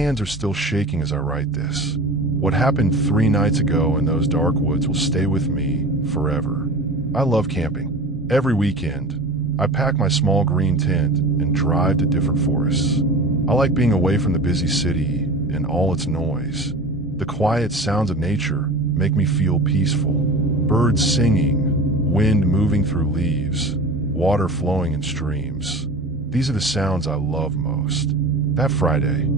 hands are still shaking as I write this. What happened 3 nights ago in those dark woods will stay with me forever. I love camping. Every weekend, I pack my small green tent and drive to different forests. I like being away from the busy city and all its noise. The quiet sounds of nature make me feel peaceful. Birds singing, wind moving through leaves, water flowing in streams. These are the sounds I love most. That Friday,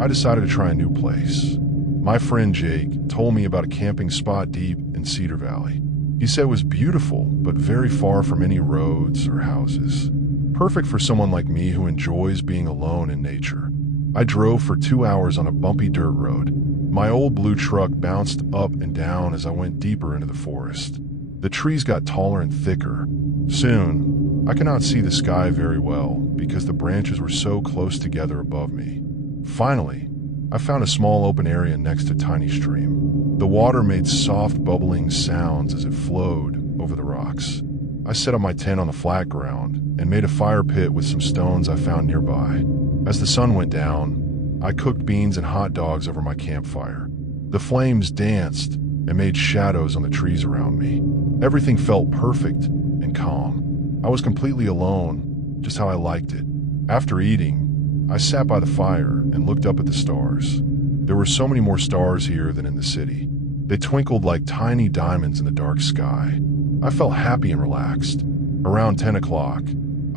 I decided to try a new place. My friend Jake told me about a camping spot deep in Cedar Valley. He said it was beautiful, but very far from any roads or houses. Perfect for someone like me who enjoys being alone in nature. I drove for 2 hours on a bumpy dirt road. My old blue truck bounced up and down as I went deeper into the forest. The trees got taller and thicker. Soon, I could not see the sky very well because the branches were so close together above me. Finally, I found a small open area next to a tiny stream. The water made soft bubbling sounds as it flowed over the rocks. I set up my tent on the flat ground and made a fire pit with some stones I found nearby. As the sun went down, I cooked beans and hot dogs over my campfire. The flames danced and made shadows on the trees around me. Everything felt perfect and calm. I was completely alone, just how I liked it. After eating, I sat by the fire and looked up at the stars. There were so many more stars here than in the city. They twinkled like tiny diamonds in the dark sky. I felt happy and relaxed. Around 10 o'clock,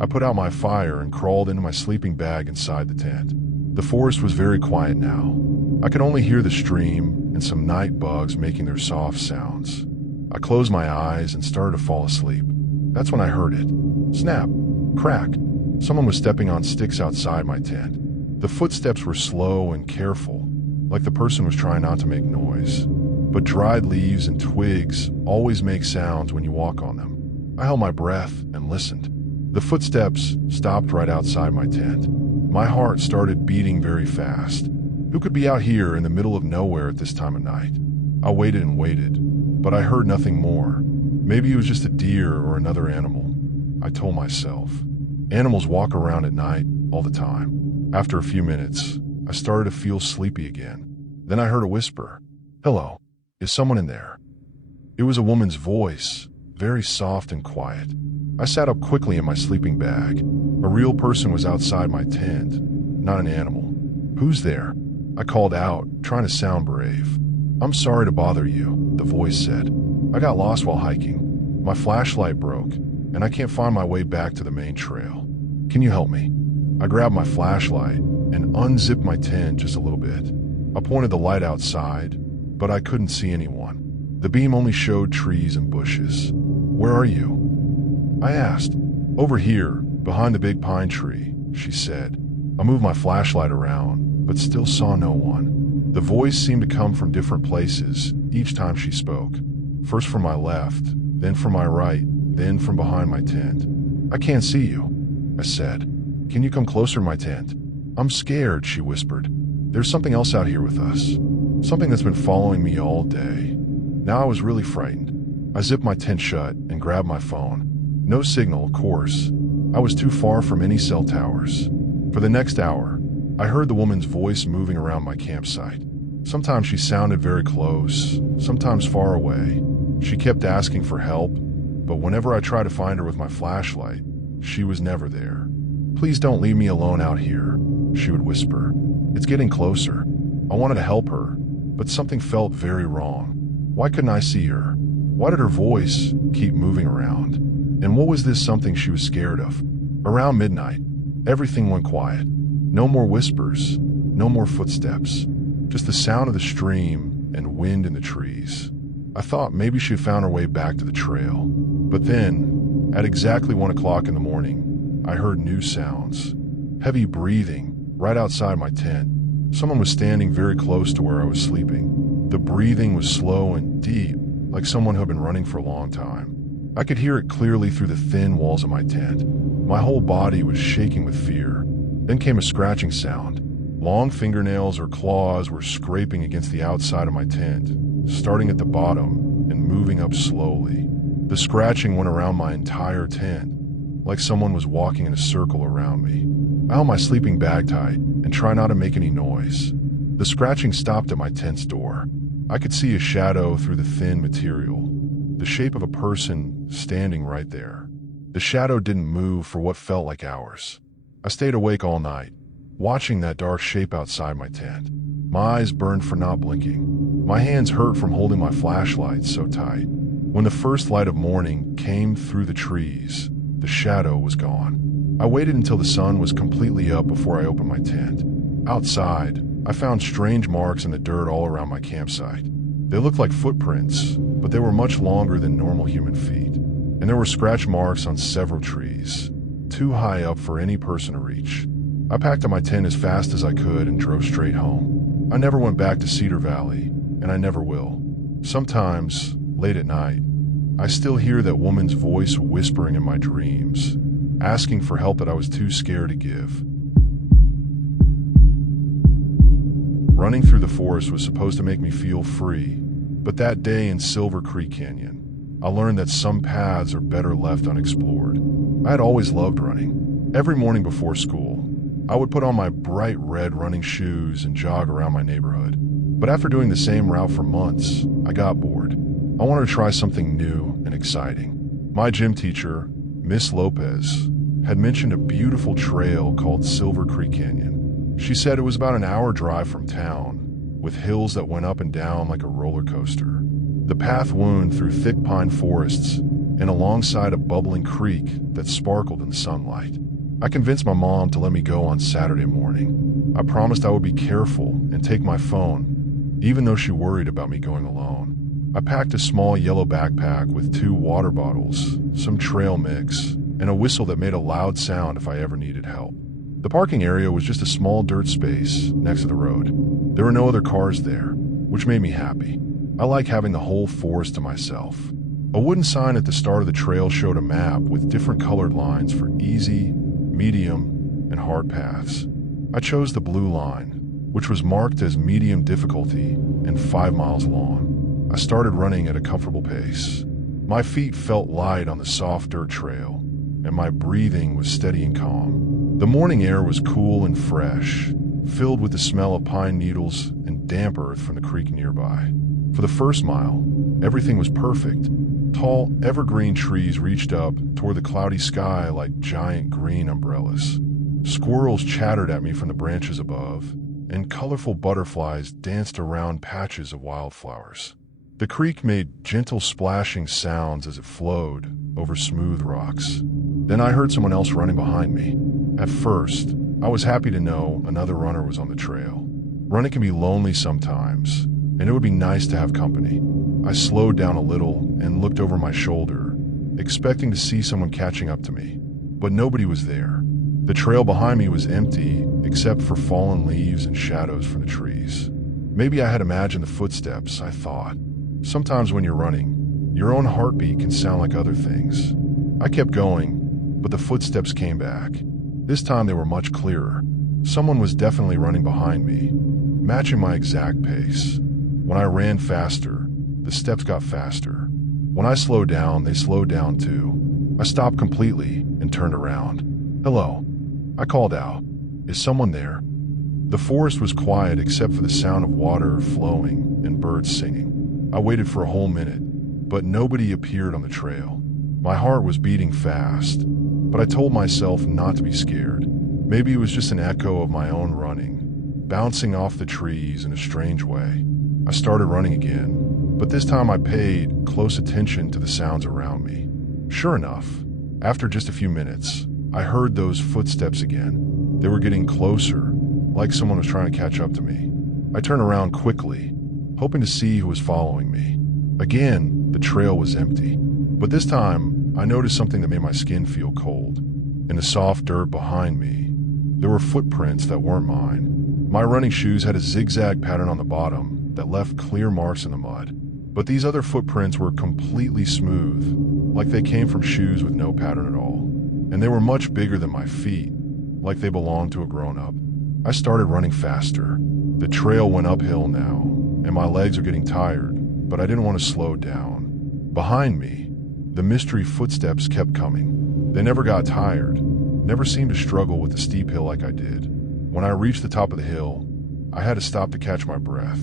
I put out my fire and crawled into my sleeping bag inside the tent. The forest was very quiet now. I could only hear the stream and some night bugs making their soft sounds. I closed my eyes and started to fall asleep. That's when I heard it. Snap, crack. Someone was stepping on sticks outside my tent. The footsteps were slow and careful, like the person was trying not to make noise. But dried leaves and twigs always make sounds when you walk on them. I held my breath and listened. The footsteps stopped right outside my tent. My heart started beating very fast. Who could be out here in the middle of nowhere at this time of night? I waited and waited, but I heard nothing more. Maybe it was just a deer or another animal, I told myself. Animals walk around at night all the time. After a few minutes, I started to feel sleepy again. Then I heard a whisper. Hello, is someone in there? It was a woman's voice, very soft and quiet. I sat up quickly in my sleeping bag. A real person was outside my tent, not an animal. Who's there? I called out, trying to sound brave. I'm sorry to bother you, the voice said. I got lost while hiking. My flashlight broke, and I can't find my way back to the main trail. Can you help me? I grabbed my flashlight and unzipped my tent just a little bit. I pointed the light outside, but I couldn't see anyone. The beam only showed trees and bushes. Where are you? I asked. Over here, behind the big pine tree, she said. I moved my flashlight around, but still saw no one. The voice seemed to come from different places each time she spoke. First from my left, then from my right, then from behind my tent. I can't see you, I said. Can you come closer to my tent? I'm scared, she whispered. There's something else out here with us. Something that's been following me all day. Now I was really frightened. I zipped my tent shut and grabbed my phone. No signal, of course. I was too far from any cell towers. For the next hour, I heard the woman's voice moving around my campsite. Sometimes she sounded very close, sometimes far away. She kept asking for help, but whenever I tried to find her with my flashlight, she was never there. Please don't leave me alone out here, she would whisper. It's getting closer. I wanted to help her, but something felt very wrong. Why couldn't I see her? Why did her voice keep moving around? And what was this something she was scared of? Around midnight, everything went quiet. No more whispers, no more footsteps, just the sound of the stream and wind in the trees. I thought maybe she had found her way back to the trail. But then, at exactly 1 o'clock in the morning, I heard new sounds. Heavy breathing right outside my tent. Someone was standing very close to where I was sleeping. The breathing was slow and deep, like someone who had been running for a long time. I could hear it clearly through the thin walls of my tent. My whole body was shaking with fear. Then came a scratching sound. Long fingernails or claws were scraping against the outside of my tent, starting at the bottom and moving up slowly. The scratching went around my entire tent, like someone was walking in a circle around me. I held my sleeping bag tight and tried not to make any noise. The scratching stopped at my tent's door. I could see a shadow through the thin material, the shape of a person standing right there. The shadow didn't move for what felt like hours. I stayed awake all night, watching that dark shape outside my tent. My eyes burned for not blinking. My hands hurt from holding my flashlight so tight. When the first light of morning came through the trees, the shadow was gone. I waited until the sun was completely up before I opened my tent. Outside, I found strange marks in the dirt all around my campsite. They looked like footprints, but they were much longer than normal human feet. And there were scratch marks on several trees, too high up for any person to reach. I packed up my tent as fast as I could and drove straight home. I never went back to Cedar Valley, and I never will. Sometimes, late at night, I still hear that woman's voice whispering in my dreams, asking for help that I was too scared to give. Running through the forest was supposed to make me feel free, but that day in Silver Creek Canyon, I learned that some paths are better left unexplored. I had always loved running. Every morning before school, I would put on my bright red running shoes and jog around my neighborhood. But after doing the same route for months, I got bored. I wanted to try something new and exciting. My gym teacher, Miss Lopez, had mentioned a beautiful trail called Silver Creek Canyon. She said it was about an hour drive from town, with hills that went up and down like a roller coaster. The path wound through thick pine forests and alongside a bubbling creek that sparkled in the sunlight. I convinced my mom to let me go on Saturday morning. I promised I would be careful and take my phone, even though she worried about me going alone. I packed a small yellow backpack with 2 water bottles, some trail mix, and a whistle that made a loud sound if I ever needed help. The parking area was just a small dirt space next to the road. There were no other cars there, which made me happy. I like having the whole forest to myself. A wooden sign at the start of the trail showed a map with different colored lines for easy, medium, and hard paths. I chose the blue line, which was marked as medium difficulty and 5 miles long. I started running at a comfortable pace. My feet felt light on the soft dirt trail, and my breathing was steady and calm. The morning air was cool and fresh, filled with the smell of pine needles and damp earth from the creek nearby. For the first mile, everything was perfect. Tall, evergreen trees reached up toward the cloudy sky like giant green umbrellas. Squirrels chattered at me from the branches above, and colorful butterflies danced around patches of wildflowers. The creek made gentle splashing sounds as it flowed over smooth rocks. Then I heard someone else running behind me. At first, I was happy to know another runner was on the trail. Running can be lonely sometimes, and it would be nice to have company. I slowed down a little and looked over my shoulder, expecting to see someone catching up to me, but nobody was there. The trail behind me was empty except for fallen leaves and shadows from the trees. Maybe I had imagined the footsteps, I thought. Sometimes when you're running, your own heartbeat can sound like other things. I kept going, but the footsteps came back. This time they were much clearer. Someone was definitely running behind me, matching my exact pace. When I ran faster, the steps got faster. When I slowed down, they slowed down too. I stopped completely and turned around. "Hello," I called out. "Is someone there?" The forest was quiet except for the sound of water flowing and birds singing. I waited for a whole minute, but nobody appeared on the trail. My heart was beating fast, but I told myself not to be scared. Maybe it was just an echo of my own running, bouncing off the trees in a strange way. I started running again, but this time I paid close attention to the sounds around me. Sure enough, after just a few minutes, I heard those footsteps again. They were getting closer, like someone was trying to catch up to me. I turned around quickly, hoping to see who was following me. Again, the trail was empty, but this time I noticed something that made my skin feel cold. In the soft dirt behind me, there were footprints that weren't mine. My running shoes had a zigzag pattern on the bottom that left clear marks in the mud. But these other footprints were completely smooth, like they came from shoes with no pattern at all. And they were much bigger than my feet, like they belonged to a grown-up. I started running faster. The trail went uphill now, and my legs were getting tired, but I didn't want to slow down. Behind me, the mystery footsteps kept coming. They never got tired, never seemed to struggle with the steep hill like I did. When I reached the top of the hill, I had to stop to catch my breath.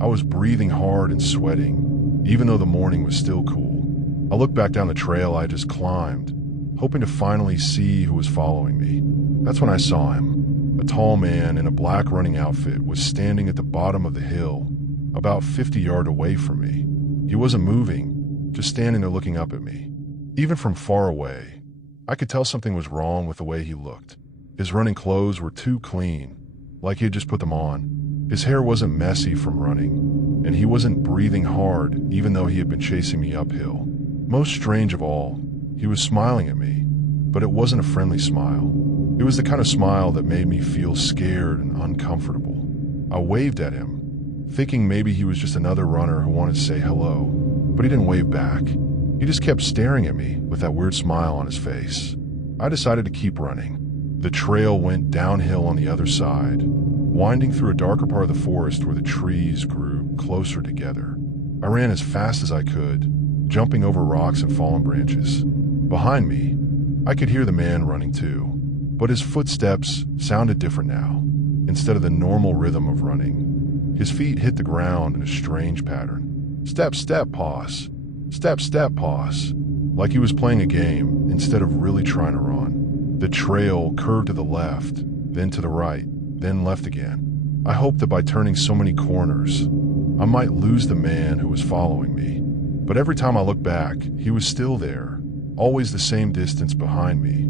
I was breathing hard and sweating, even though the morning was still cool. I looked back down the trail I had just climbed, hoping to finally see who was following me. That's when I saw him. A tall man in a black running outfit was standing at the bottom of the hill, about 50 yards away from me. He wasn't moving, just standing there looking up at me. Even from far away, I could tell something was wrong with the way he looked. His running clothes were too clean, like he had just put them on. His hair wasn't messy from running, and he wasn't breathing hard even though he had been chasing me uphill. Most strange of all, he was smiling at me, but it wasn't a friendly smile. It was the kind of smile that made me feel scared and uncomfortable. I waved at him, thinking maybe he was just another runner who wanted to say hello, but he didn't wave back. He just kept staring at me with that weird smile on his face. I decided to keep running. The trail went downhill on the other side, winding through a darker part of the forest where the trees grew closer together. I ran as fast as I could, jumping over rocks and fallen branches. Behind me, I could hear the man running too, but his footsteps sounded different now. Instead of the normal rhythm of running, his feet hit the ground in a strange pattern. Step, step, pause. Step, step, pause. Like he was playing a game instead of really trying to run. The trail curved to the left, then to the right, then left again. I hoped that by turning so many corners, I might lose the man who was following me. But every time I looked back, he was still there, always the same distance behind me,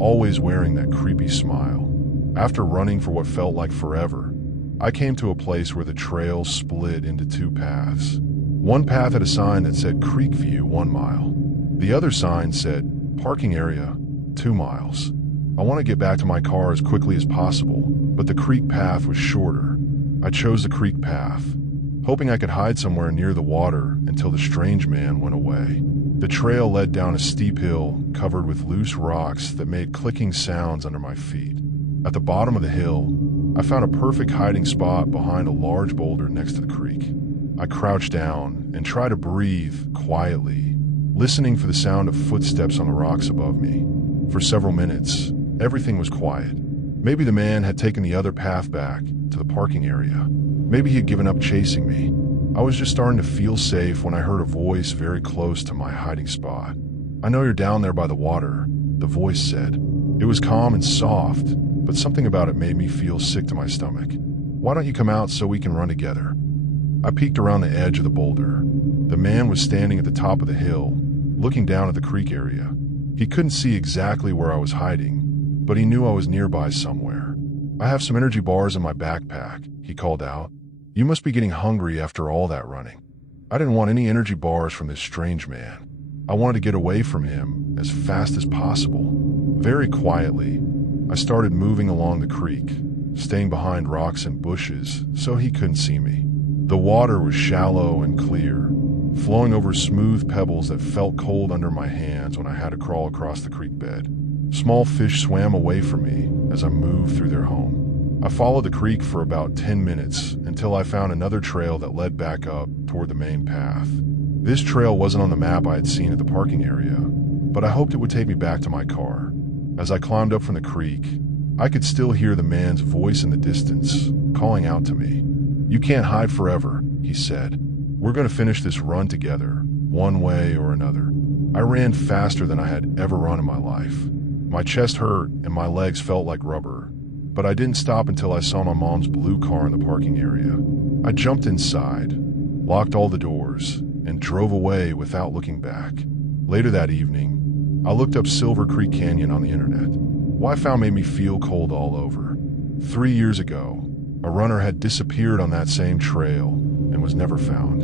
always wearing that creepy smile. After running for what felt like forever, I came to a place where the trail split into two paths. One path had a sign that said Creek View 1 mile. The other sign said Parking Area 2 miles. I want to get back to my car as quickly as possible, but the creek path was shorter. I chose the creek path, hoping I could hide somewhere near the water until the strange man went away. The trail led down a steep hill covered with loose rocks that made clicking sounds under my feet. At the bottom of the hill, I found a perfect hiding spot behind a large boulder next to the creek. I crouched down and tried to breathe quietly, listening for the sound of footsteps on the rocks above me. For several minutes, everything was quiet. Maybe the man had taken the other path back to the parking area. Maybe he had given up chasing me. I was just starting to feel safe when I heard a voice very close to my hiding spot. "I know you're down there by the water," the voice said. It was calm and soft, but something about it made me feel sick to my stomach. "Why don't you come out so we can run together?" I peeked around the edge of the boulder. The man was standing at the top of the hill, looking down at the creek area. He couldn't see exactly where I was hiding, but he knew I was nearby somewhere. "I have some energy bars in my backpack," he called out. "You must be getting hungry after all that running." I didn't want any energy bars from this strange man. I wanted to get away from him as fast as possible. Very quietly, I started moving along the creek, staying behind rocks and bushes so he couldn't see me. The water was shallow and clear, flowing over smooth pebbles that felt cold under my hands when I had to crawl across the creek bed. Small fish swam away from me as I moved through their home. I followed the creek for about 10 minutes until I found another trail that led back up toward the main path. This trail wasn't on the map I had seen at the parking area, but I hoped it would take me back to my car. As I climbed up from the creek, I could still hear the man's voice in the distance, calling out to me. "You can't hide forever," he said. "We're going to finish this run together, one way or another." I ran faster than I had ever run in my life. My chest hurt and my legs felt like rubber, but I didn't stop until I saw my mom's blue car in the parking area. I jumped inside, locked all the doors, and drove away without looking back. Later that evening, I looked up Silver Creek Canyon on the internet. What I found made me feel cold all over. 3 years ago, a runner had disappeared on that same trail and was never found.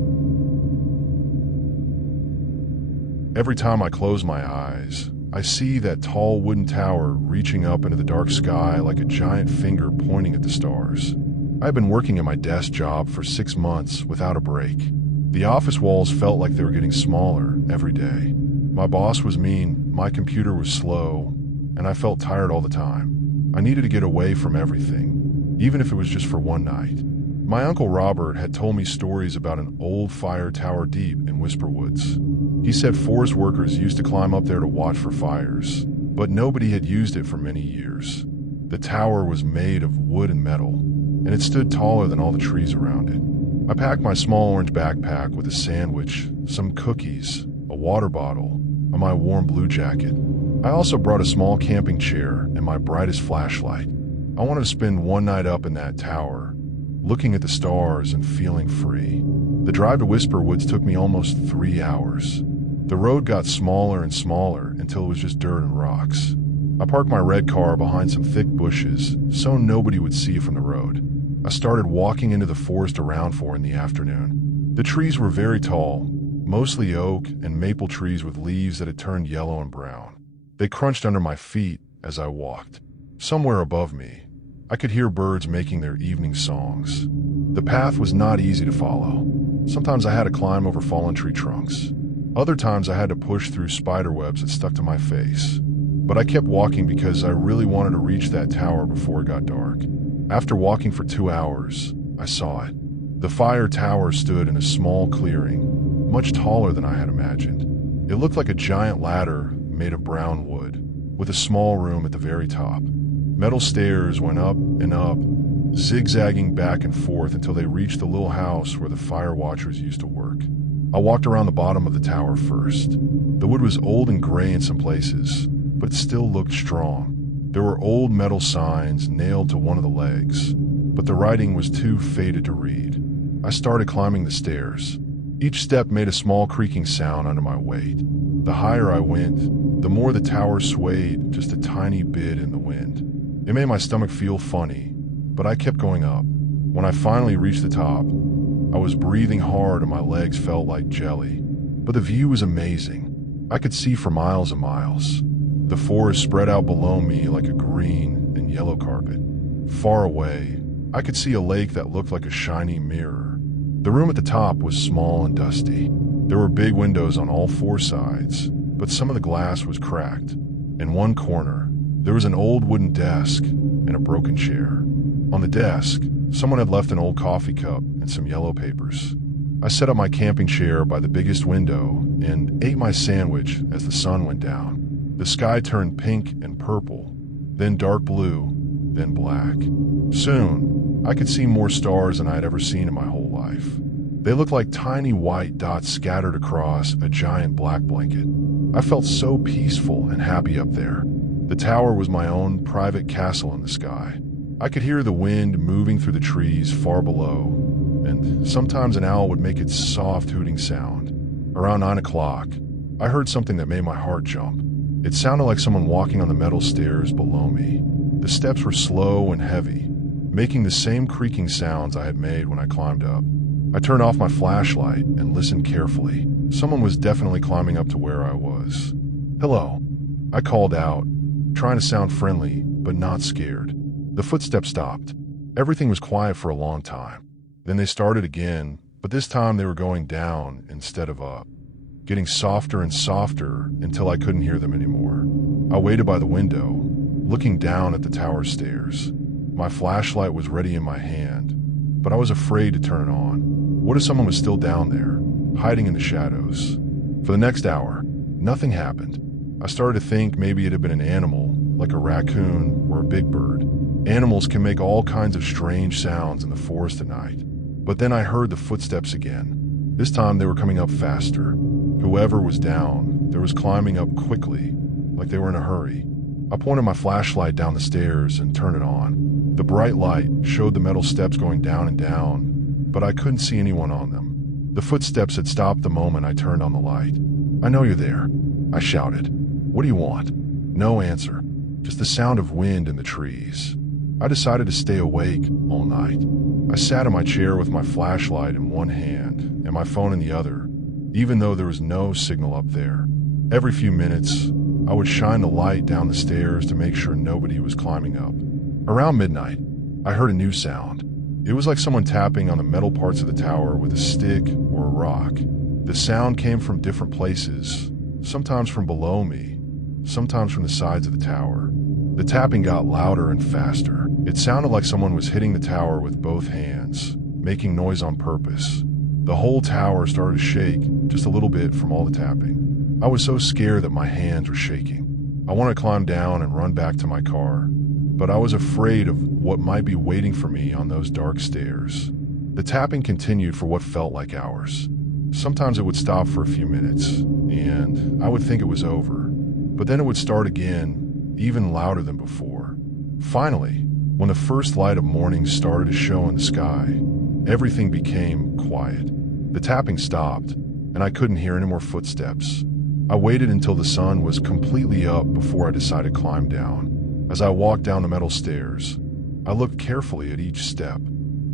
Every time I close my eyes, I see that tall wooden tower reaching up into the dark sky like a giant finger pointing at the stars. I've been working at my desk job for 6 months without a break. The office walls felt like they were getting smaller every day. My boss was mean, my computer was slow, and I felt tired all the time. I needed to get away from everything, even if it was just for one night. My Uncle Robert had told me stories about an old fire tower deep in Whisper Woods. He said forest workers used to climb up there to watch for fires, but nobody had used it for many years. The tower was made of wood and metal, and it stood taller than all the trees around it. I packed my small orange backpack with a sandwich, some cookies, a water bottle, and my warm blue jacket. I also brought a small camping chair and my brightest flashlight. I wanted to spend one night up in that tower, looking at the stars and feeling free. The drive to Whisper Woods took me almost 3 hours. The road got smaller and smaller until it was just dirt and rocks. I parked my red car behind some thick bushes so nobody would see it from the road. I started walking into the forest around 4 in the afternoon. The trees were very tall, mostly oak and maple trees with leaves that had turned yellow and brown. They crunched under my feet as I walked. Somewhere above me, I could hear birds making their evening songs. The path was not easy to follow. Sometimes I had to climb over fallen tree trunks. Other times I had to push through spider webs that stuck to my face. But I kept walking because I really wanted to reach that tower before it got dark. After walking for 2 hours, I saw it. The fire tower stood in a small clearing, much taller than I had imagined. It looked like a giant ladder made of brown wood, with a small room at the very top. Metal stairs went up and up, zigzagging back and forth until they reached the little house where the fire watchers used to work. I walked around the bottom of the tower first. The wood was old and gray in some places, but it still looked strong. There were old metal signs nailed to one of the legs, but the writing was too faded to read. I started climbing the stairs. Each step made a small creaking sound under my weight. The higher I went, the more the tower swayed just a tiny bit in the wind. It made my stomach feel funny, but I kept going up. When I finally reached the top, I was breathing hard and my legs felt like jelly. But the view was amazing. I could see for miles and miles. The forest spread out below me like a green and yellow carpet. Far away, I could see a lake that looked like a shiny mirror. The room at the top was small and dusty. There were big windows on all 4 sides, but some of the glass was cracked. In one corner, there was an old wooden desk and a broken chair. On the desk, someone had left an old coffee cup and some yellow papers. I set up my camping chair by the biggest window and ate my sandwich as the sun went down. The sky turned pink and purple, then dark blue, then black. Soon, I could see more stars than I had ever seen in my whole life. They looked like tiny white dots scattered across a giant black blanket. I felt so peaceful and happy up there. The tower was my own private castle in the sky. I could hear the wind moving through the trees far below, and sometimes an owl would make its soft hooting sound. Around 9 o'clock, I heard something that made my heart jump. It sounded like someone walking on the metal stairs below me. The steps were slow and heavy, making the same creaking sounds I had made when I climbed up. I turned off my flashlight and listened carefully. Someone was definitely climbing up to where I was. "Hello," I called out, trying to sound friendly, but not scared. The footsteps stopped. Everything was quiet for a long time. Then they started again, but this time they were going down instead of up, getting softer and softer until I couldn't hear them anymore. I waited by the window, looking down at the tower stairs. My flashlight was ready in my hand, but I was afraid to turn it on. What if someone was still down there, hiding in the shadows? For the next hour, nothing happened. I started to think maybe it had been an animal, like a raccoon or a big bird. Animals can make all kinds of strange sounds in the forest at night. But then I heard the footsteps again. This time they were coming up faster. Whoever was down, there was climbing up quickly, like they were in a hurry. I pointed my flashlight down the stairs and turned it on. The bright light showed the metal steps going down and down, but I couldn't see anyone on them. The footsteps had stopped the moment I turned on the light. "I know you're there," I shouted. "What do you want?" No answer, just the sound of wind in the trees. I decided to stay awake all night. I sat in my chair with my flashlight in one hand and my phone in the other, even though there was no signal up there. Every few minutes, I would shine the light down the stairs to make sure nobody was climbing up. Around midnight, I heard a new sound. It was like someone tapping on the metal parts of the tower with a stick or a rock. The sound came from different places, sometimes from below me, sometimes from the sides of the tower. The tapping got louder and faster. It sounded like someone was hitting the tower with both hands, making noise on purpose. The whole tower started to shake just a little bit from all the tapping. I was so scared that my hands were shaking. I wanted to climb down and run back to my car, but I was afraid of what might be waiting for me on those dark stairs. The tapping continued for what felt like hours. Sometimes it would stop for a few minutes, and I would think it was over. But then it would start again, even louder than before. Finally, when the first light of morning started to show in the sky, everything became quiet. The tapping stopped, and I couldn't hear any more footsteps. I waited until the sun was completely up before I decided to climb down. As I walked down the metal stairs, I looked carefully at each step.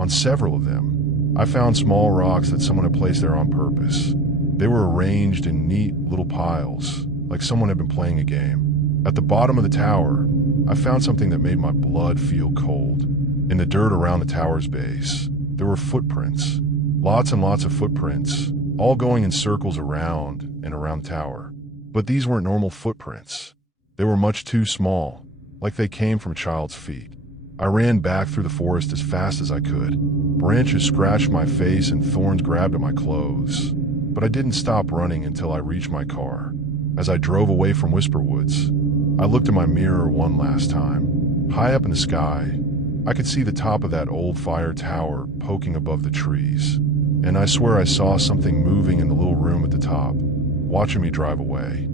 On several of them, I found small rocks that someone had placed there on purpose. They were arranged in neat little piles, like someone had been playing a game. At the bottom of the tower, I found something that made my blood feel cold. In the dirt around the tower's base, there were footprints. Lots and lots of footprints, all going in circles around and around the tower. But these weren't normal footprints. They were much too small, like they came from a child's feet. I ran back through the forest as fast as I could. Branches scratched my face and thorns grabbed at my clothes. But I didn't stop running until I reached my car. As I drove away from Whisper Woods, I looked in my mirror one last time. High up in the sky, I could see the top of that old fire tower poking above the trees. And I swear I saw something moving in the little room at the top, watching me drive away.